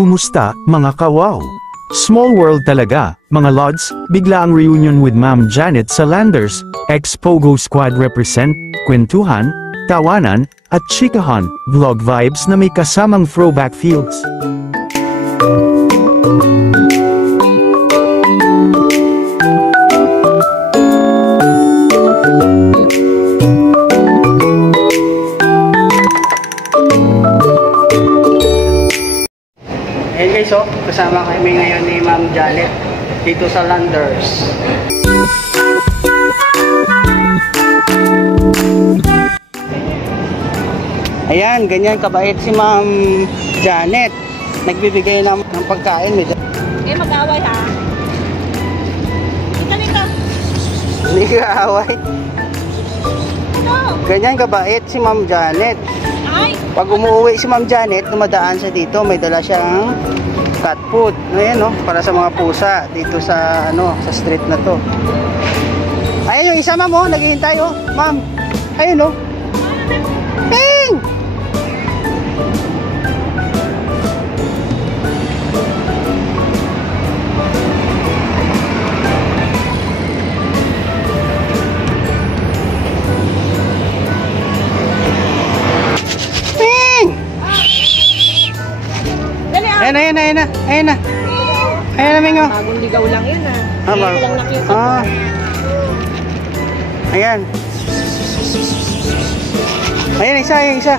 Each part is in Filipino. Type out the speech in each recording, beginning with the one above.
Kumusta, mga kawaw? Small world talaga, mga lods. Bigla ang reunion with Ma'am Janet sa Landers, ex-Pogo Squad represent, kwentuhan, tawanan, at chikahan, vlog vibes na may kasamang throwback feels. Hey guys, kasama kami ngayon ni Ma'am Janet dito sa Landers. Ayan, ganyan kabait si Ma'am Janet. Nagbibigay ng pagkain. Mag-away ha? Dito. Hindi ka away. Ganyan kabait si Ma'am Janet. Pag umuwi si Ma'am Janet, dumadaan siya dito, may dala siyang cat food. Ayan para sa mga pusa dito sa sa street na to. Ayun yung isa, ma'am, naghihintay ma'am. Ayun Ping! Ayan na. Ayan na, Mingo. Bagong ligaw lang yun lang nakita. Ayan. Ayan, isa.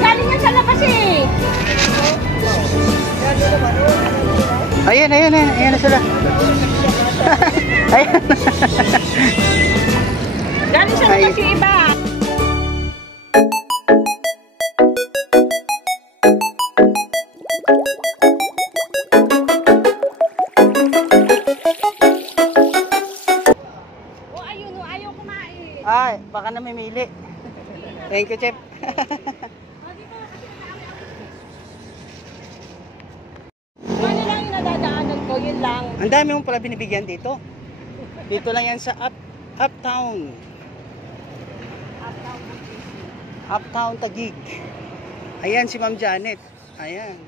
Galing yan sa labas Ayan na sila. Ayan. Galing sa labas yung iba. Ay, baka namimili. Thank you, Chef. Ano lang yung nadadaanan ko, yun lang. Ang dami mong pala binibigyan dito. Dito lang yan sa Uptown. Uptown Taguig. Ayan si Ma'am Janet. Ayan.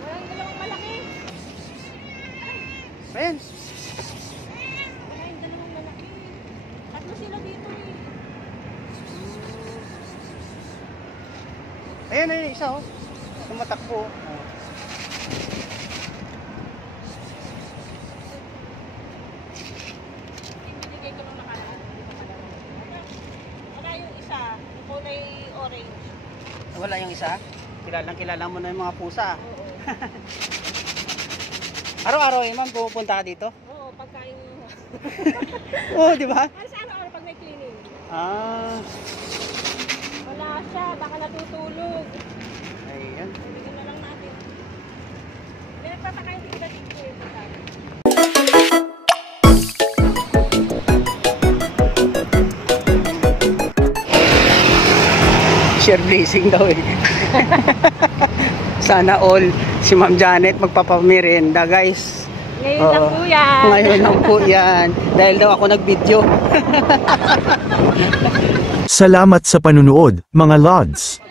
Walang dalawang malaki. Ayan. Sila dito Ayan, isa tumatakbo. Binigay ko nung nakaraan. Wala yung isa, yung kulay orange. Wala yung isa? Kilala mo na yung mga pusa. Oo. Araw-araw ma'am, pupunta ka dito? Oo, pagkain mo. Oo, di ba? Ano sa araw-araw pag may cleaning? Wala siya, baka natutulog. Ayan. Bigyan na lang natin. May nagpapakain dito dito Share blessing daw Sana all si Ma'am Janet magpapamerienda, guys. Ngayon lang po yan. Ngayon lang po yan. Dahil daw ako nag-video. Salamat sa panunood, mga lods.